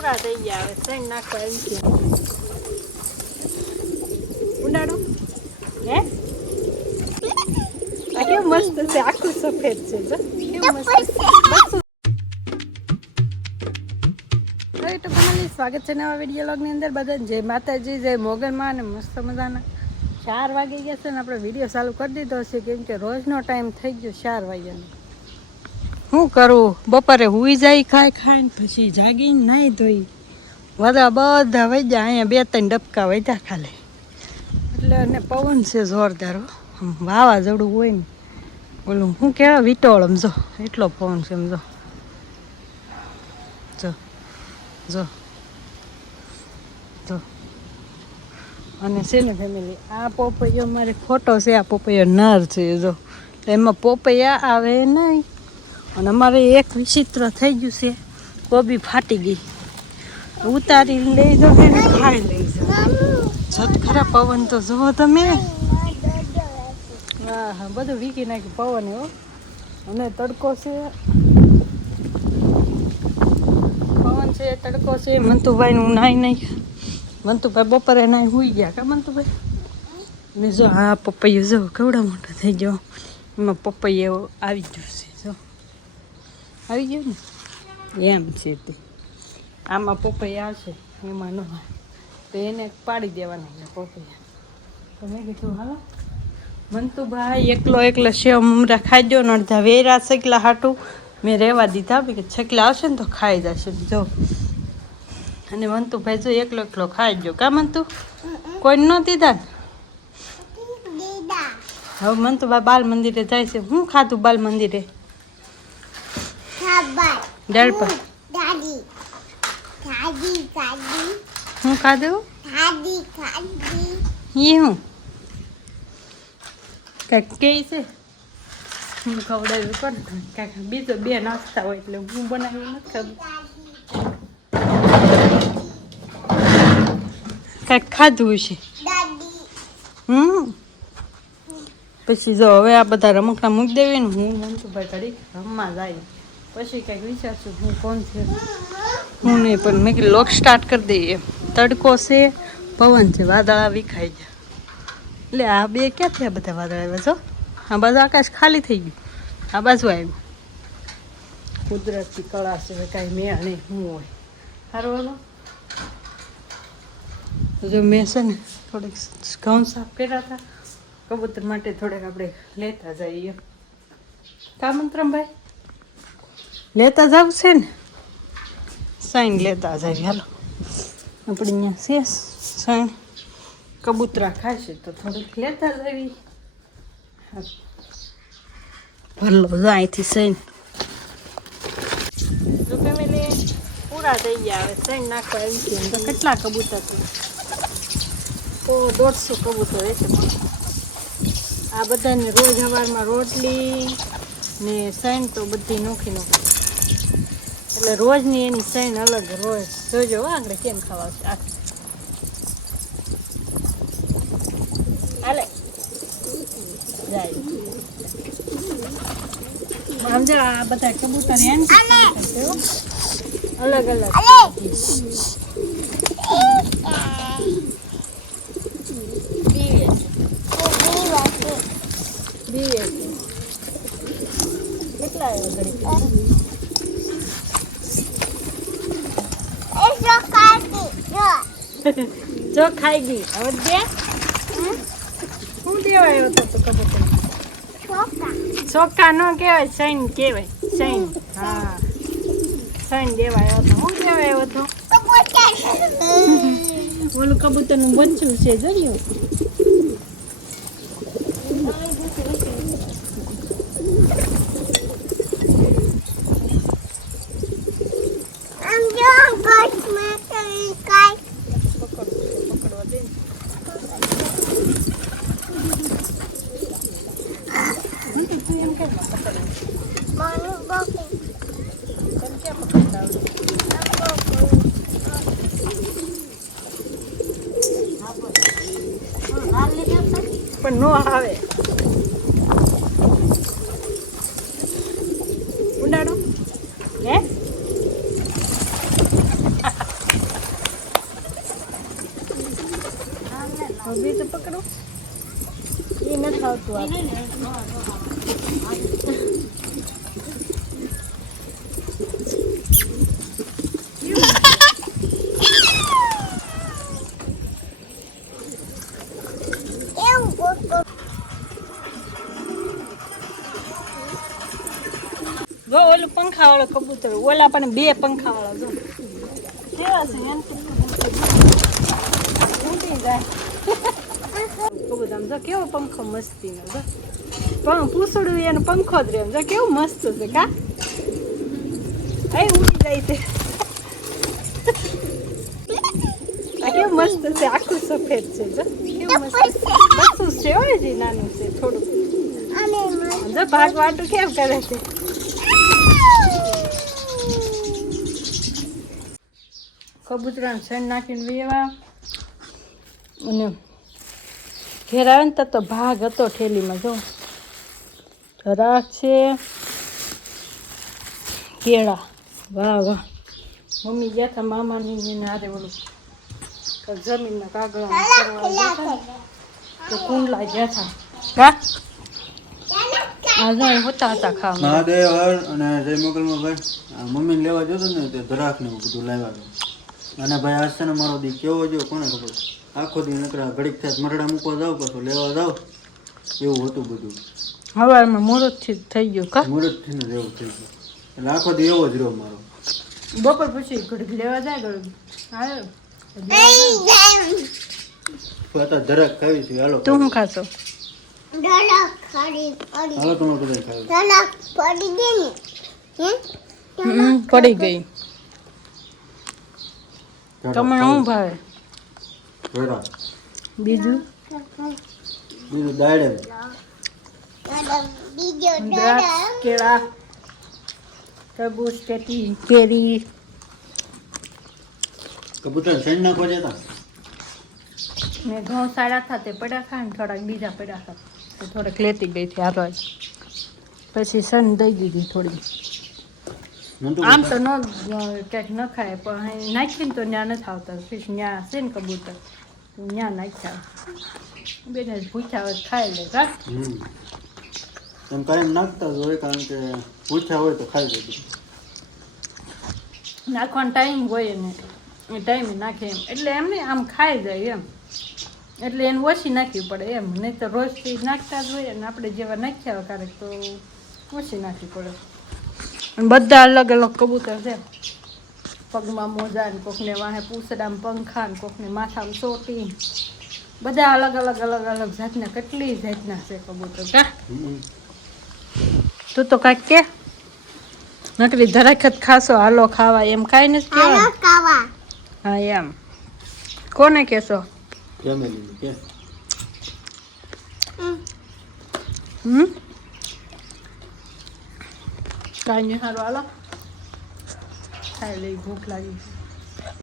પૂરા થઈ ગયા હવે સેંગ નાખવા એમ છે ઉડાડો હે આ કેવું મસ્ત છે આખું સફેદ છે જો કેવું મસ્ત તો ફેમિલી સ્વાગત છે નવા વિડીયો લોગની અંદર બધાને જય માતાજી જય મોગલમાં અને મસ્ત મજાના 4 વાગી ગયા છે ને આપણે વિડીયો ચાલુ કરી દીધો છે કેમ કે રોજનો ટાઈમ થઈ ગયો 4 વાગ્યાનો શું કરું બપોરે હુઈ જાય ખાઈને પછી જાગીને નાહી ધોઈ બધા વૈજા અહીંયા 2-3 ડબકા વૈજા ખાલે એટલે અને પવન છે જોરદાર વાવાઝોડું હોય ને બોલું શું કહેવાય વિટોળમ જો એટલો પવન છે એમ જો જો જો જો અને છે ને ફેમિલી આ પોપૈયો મારે ફોટો છે આ પોપૈયો નર છે જો એમાં પોપૈયા આવે નહીં અને અમારે એક વિચિત્ર થઈ ગયું છે કોબી ફાટી ગઈ ઉતારી લઈ જાઓ ને ખાઈ લઈ જાઓ છત ખરા પવન તો જુઓ તમે હા હા બધું વીકી નાખ્યું પવન એવો અને તડકો છે પવન છે તડકો છે મંતુભાઈનું નાઈ નહીં મંતુભાઈ બપોરે નાઈ હોઈ ગયા કા મંતુભાઈ ને જો આ પપૈયો જો કેવડા મોટા થઈ ગયો એમાં પપૈયો આવી ગયું છે જો આવી ગયું ને એમ છે તે આમાં પપૈયા આવશે એમાં ન હોય તો એને પાડી દેવાના પપૈયા તો મેં કીધું હાલો મંતુભાઈ એકલો સેવ મમરા ખાઈ દો ને અડધા વેરા છકલા હાટું મેં રહેવા દીધા કે છકલા આવશે ને તો ખાઈ જશે જો અને મંતુભાઈ જો એકલો ખાઈ ગયો કા મંતુ કોઈ ન દીધા ને હવે મંતુભાઈ બાલ મંદિરે જાય છે હું ખાધું બાલ મંદિરે દાળ પર હું ખાધું એ હું કાંઈક કે છે હું ખવડાવ્યું પણ કાંઈક બીજો 2 નાસ્તા હોય એટલે હું બનાવ્યું નથી ખાધું કાંઈક ખાધું છે પછી જો હવે આ બધા રમકડા મૂકી દેવી ને હું મંતુભાઈ ઘડી રમવા જાય પછી કંઈક વિચારશું હું કોણ છે હું નહીં પણ મેં કીધું લોક સ્ટાર્ટ કરી દઈએ તડકો છે પવન છે વાદળા વિખાઈ ગયા એટલે આ બે ક્યાં થયા બધા વાદળા આવ્યા છો આ બાજુ આકાશ ખાલી થઈ ગયું આ બાજુ આવ્યું કુદરતી કળા છે કાંઈ મેળ નહીં શું હોય સારું હાલો જો મેં છે ને થોડીક ઘઉં સાફ કર્યા હતા કબૂતર માટે થોડેક આપણે લેતા જઈએ કા મંત્રમભાઈ લેતા જવું છે ને સાઈન લેતા જાય હાલો આપણે અહીંયા છે સાઈન કબૂતરા ખાશે તો થોડીક લેતા જવી ભરલો જો અહીંથી સાઈન જો ફેમિલી પૂરા થઈ ગયા હવે સાઈન નાખવા એમ છે તો કેટલા કબૂતર છે તો 150 કબૂતર છે આ બધાને રોજ સવારમાં રોટલી ને સાઈન તો બધી નોખી એટલે રોજની એની સાઈન અલગ રોજ જોજો આગળ કેમ ખાવા છે હાલે જાય આમ જો આ બધા કબૂતર એમ અલગ અલગ કેટલા જો ખાઈ ગઈ હવે દે શું દેવા આવ્યો હતો કબૂતર ચોખ્ખા ન કહેવાય સાઈન કહેવાય સાઈન હા સાઈન દેવા આવ્યો હતો શું દેવા આવ્યો હતો ઓલું કબૂતરનું બચ્ચું છે જોયું પણ નો આવે ઉડાડો હે તું આ જો ઓલું પંખા વાળો કબૂતર ઓલા પણ બે પંખા વાળા જો કેવા છે ઊંડી જાય કબૂતર આમ જો કેવો પંખો મસ્તી નો જો પણ પૂછડું એનો પંખો જ રહે જો કેવું મસ્ત છે કા એ ઉડી જાય છે આ કેવું મસ્ત છે આખું સફેદ છે જો કેવું મસ્ત બસું છે હોય જી નાનું છે થોડું જો ભાગ વાટું કેમ કરે છે કબૂતરાને શેણ નાખીને વેવા અને ઘેર આવે ને તો ભાગ હતો ઠેલીમાં જો રાખ છે કેળા વાહ વાહ મમ્મી ગયા હતા મામાની ને હારે ઓલું જમીનમાં કાગળ કરવા ગયા હતા તો કુંડલા ગયા હતા કા આજે હોતા હતા ખાવા મહાદેવ અને જય મોગલમાં ભાઈ મમ્મીને લેવા જતો ને તે ધરાક ને બધું લાવ્યા અને ભાઈ આજ છે ને મારો દી કેવો જો કોને ખબર આખો દી નકરા ઘડીક થાય મરડા મૂકવા જાવ પાછો લેવા જાવ એવું હતું બધું હવારમાં મુહૂર્તથી થઈ ગયું કા મુહૂર્તથી ને એવું થઈ ગયું એટલે આખો દી એવો જ રહ્યો મારો બપોર પછી ઘડીક લેવા જાય ઘડીક આવ્યો અત્યારે ધરાક ખાવી છે હાલો તું શું ખાશો હાલો તમે બધા ખાવી પડી ગઈ તમને શું ભાવે ભેડા બીજું બીજું દાડે દ્રાક્ષ કેળા તરબૂચ કેરી કબૂતર શેણ નાખવા જતા મેં ઘઉં સાડા હતા તે પડ્યા ખા ને થોડાક બીજા પડ્યા હતા તો થોડાક લેતી ગઈ હતી હારો પછી સન દઈ દીધી થોડી આમ તો ન ક્યાંક ન ખાય પણ અહીં નાખીને તો ત્યાં નથી આવતા ફીસ ત્યાં છે ને કબૂતર ત્યાં નાખ્યા બેને ભૂખ્યા હોય ખાઈ લે કા એમ કાયમ નાખતા જ હોય કારણ કે પૂછ્યા હોય તો ખાઈ જતું નાખવાનો ટાઈમ હોય ને એ ટાઈમે નાખે એમ એટલે એમ નહીં આમ ખાઈ જાય એમ એટલે એને ઓછી નાખવી પડે એમ નહીં તો રોજથી નાખતા જ હોય ને આપણે જેવા નાખ્યા હોય ક્યારેક તો ઓછી નાખવી પડે અને બધા અલગ અલગ કબૂતર છે પગમાં મોજા ને કોકને વાહે પૂછડામાં પંખા ને કોકને માથામાં ચોટી બધા અલગ અલગ અલગ અલગ જાતના કેટલી જાતના છે કબૂતર કા તું તો કાંઈક કે નકરી ધરાક જ ખાશો હાલો ખાવા એમ કાંઈ નથી કહેવાય હા એમ કોને કહેશો ફેમિલી કે કાંઈ નહીં સારું હાલો ખાઈ લઈ ભૂખ લાગી